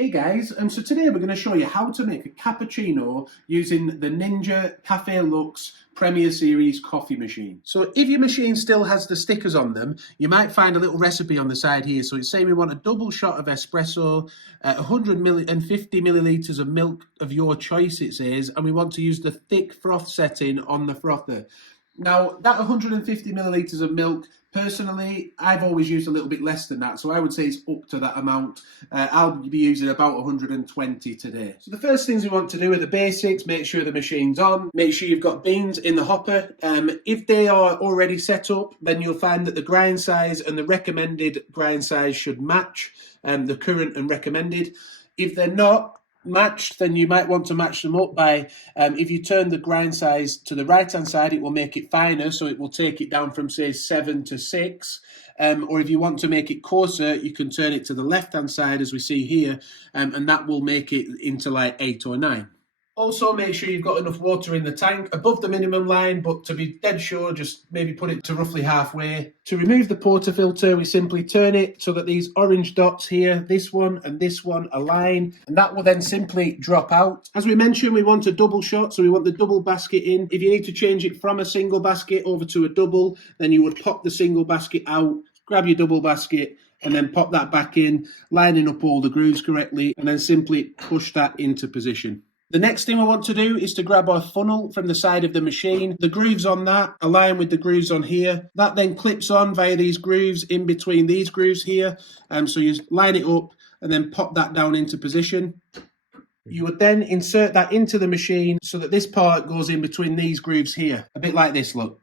Hey guys, so today we're going to show you how to make a cappuccino using the Ninja Luxe Premier Series coffee machine. So if your machine still has the stickers on them, you might find a little recipe on the side here. So it's saying we want a double shot of espresso, 150 millilitres of milk of your choice, it says, and we want to use the thick froth setting on the frother. Now, that 150 millilitres of milk, personally, I've always used a little bit less than that, so I would say it's up to that amount. I'll be using about 120 today. So the first things we want to do are the basics. Make sure the machine's on. Make sure you've got beans in the hopper. If they are already set up, then you'll find that the grind size and the recommended grind size should match the current and recommended. If they're not matched, then you might want to match them up by if you turn the grind size to the right hand side, it will make it finer, so it will take it down from say 7 to 6, or if you want to make it coarser, you can turn it to the left hand side as we see here, and that will make it into like 8 or 9. Also, make sure you've got enough water in the tank above the minimum line, but to be dead sure, just maybe put it to roughly halfway. To remove the portafilter, we simply turn it so that these orange dots here, this one and this one, align, and that will then simply drop out. As we mentioned, we want a double shot, so we want the double basket in. If you need to change it from a single basket over to a double, then you would pop the single basket out, grab your double basket, and then pop that back in, lining up all the grooves correctly, and then simply push that into position. The next thing I want to do is to grab our funnel from the side of the machine. The grooves on that align with the grooves on here. That then clips on via these grooves in between these grooves here. So you line it up and then pop that down into position. You would then insert that into the machine so that this part goes in between these grooves here. A bit like this, look.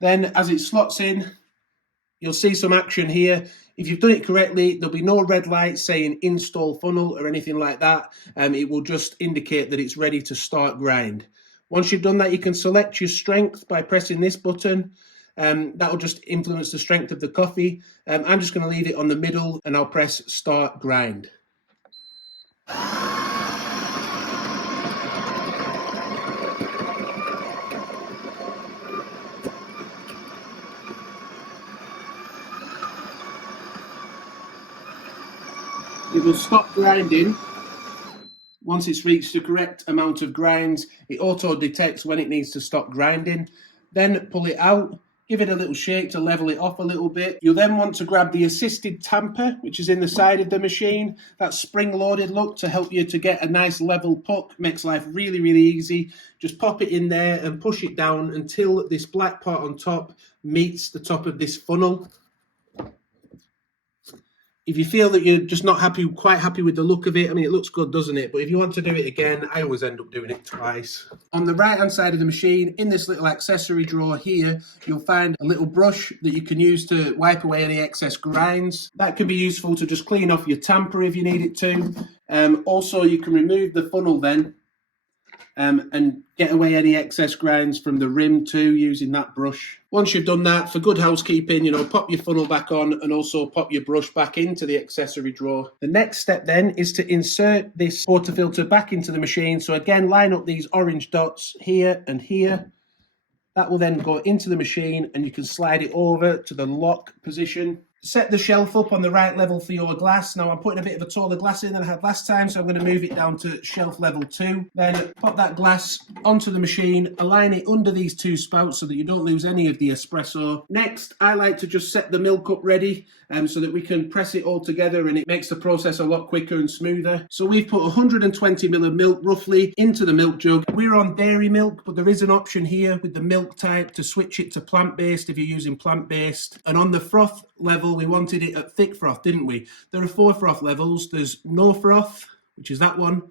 Then as it slots in, you'll see some action here. If you've done it correctly, there'll be no red light saying install funnel or anything like that. It will just indicate that it's ready to start grind. Once you've done that, you can select your strength by pressing this button. That will just influence the strength of the coffee. I'm just going to leave it on the middle and I'll press start grind. It will stop grinding once it's reached the correct amount of grinds. It auto detects when it needs to stop grinding. Then pull it out, give it a little shake to level it off a little bit. You'll then want to grab the assisted tamper, which is in the side of the machine. That's spring-loaded, look, to help you to get a nice level puck. Makes life really, really easy. Just pop it in there and push it down until this black part on top meets the top of this funnel. If you feel that you're just not quite happy with the look of it, I mean, it looks good, doesn't it? But if you want to do it again, I always end up doing it twice. On the right-hand side of the machine, in this little accessory drawer here, you'll find a little brush that you can use to wipe away any excess grinds. That can be useful to just clean off your tamper if you need it to. Also, you can remove the funnel then and get away any excess grinds from the rim too using that brush. Once you've done that, for good housekeeping, pop your funnel back on and also pop your brush back into the accessory drawer. The next step then is to insert this portafilter back into the machine. So again, line up these orange dots here and here. That will then go into the machine and you can slide it over to the lock position. Set the shelf up on the right level for your glass. Now I'm putting a bit of a taller glass in than I had last time, so I'm going to move it down to shelf level 2. Then pop that glass onto the machine, align it under these two spouts so that you don't lose any of the espresso. Next, I like to just set the milk up ready so that we can press it all together and it makes the process a lot quicker and smoother. So we've put 120 ml of milk roughly into the milk jug. We're on dairy milk, but there is an option here with the milk type to switch it to plant-based if you're using plant-based. And on the froth level, we wanted it at thick froth, didn't we? There are 4 froth levels. There's no froth, which is that one,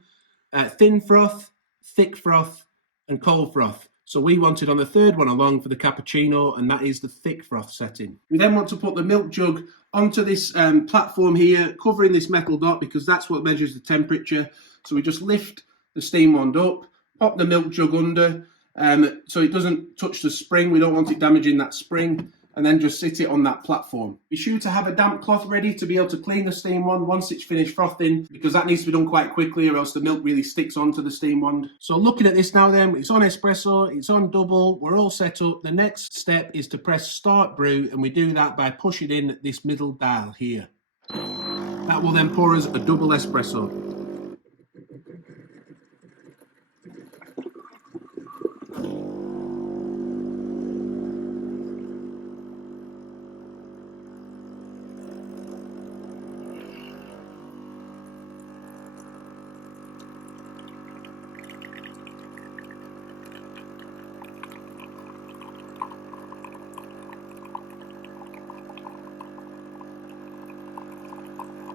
thin froth, thick froth, and cold froth. So we wanted on the third one along for the cappuccino, and that is the thick froth setting. We then want to put the milk jug onto this platform here, covering this metal dot because that's what measures the temperature. So we just lift the steam wand up, pop the milk jug under so it doesn't touch the spring. We don't want it damaging that spring. And then just sit it on that platform. Be sure to have a damp cloth ready to be able to clean the steam wand once it's finished frothing, because that needs to be done quite quickly or else the milk really sticks onto the steam wand. So looking at this now then, it's on espresso, it's on double, we're all set up. The next step is to press start brew, and we do that by pushing in this middle dial here. That will then pour us a double espresso.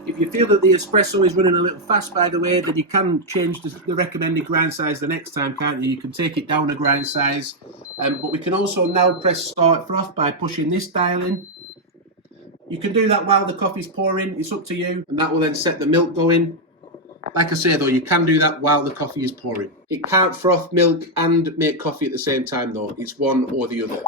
If you feel that the espresso is running a little fast, by the way, then you can change the recommended grind size the next time, can't you? You can take it down a grind size. But we can also now press start froth by pushing this dial in. You can do that while the coffee's pouring, it's up to you. And that will then set the milk going. Like I say though, you can do that while the coffee is pouring. It can't froth milk and make coffee at the same time though. It's one or the other.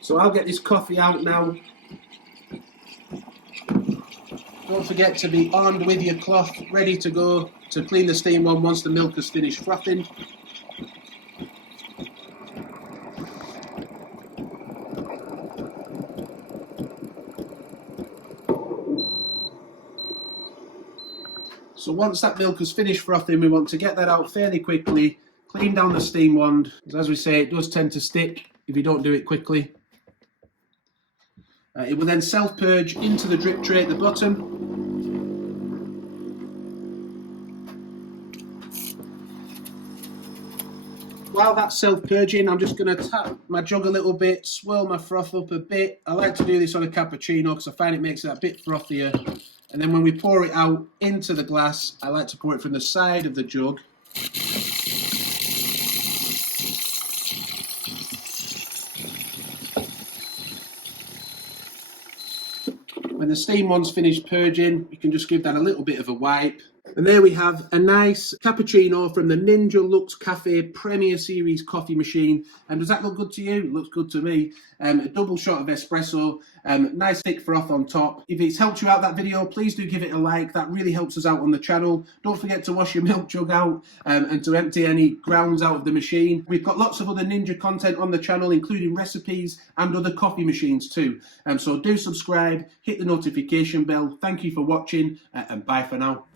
So I'll get this coffee out now. Don't forget to be armed with your cloth, ready to go to clean the steam one once the milk has finished frothing. So once that milk has finished frothing, we want to get that out fairly quickly, clean down the steam wand. As we say, it does tend to stick if you don't do it quickly. It will then self-purge into the drip tray at the bottom. While that's self-purging, I'm just going to tap my jug a little bit, swirl my froth up a bit. I like to do this on a cappuccino because I find it makes it a bit frothier. And then when we pour it out into the glass, I like to pour it from the side of the jug. When the steam one's finished purging, you can just give that a little bit of a wipe. And there we have a nice cappuccino from the Ninja Luxe Café Premier Series coffee machine. And does that look good to you? It looks good to me. A double shot of espresso, nice thick froth on top. If it's helped you out that video, please do give it a like. That really helps us out on the channel. Don't forget to wash your milk jug out and to empty any grounds out of the machine. We've got lots of other Ninja content on the channel, including recipes and other coffee machines too. So do subscribe, hit the notification bell. Thank you for watching and bye for now.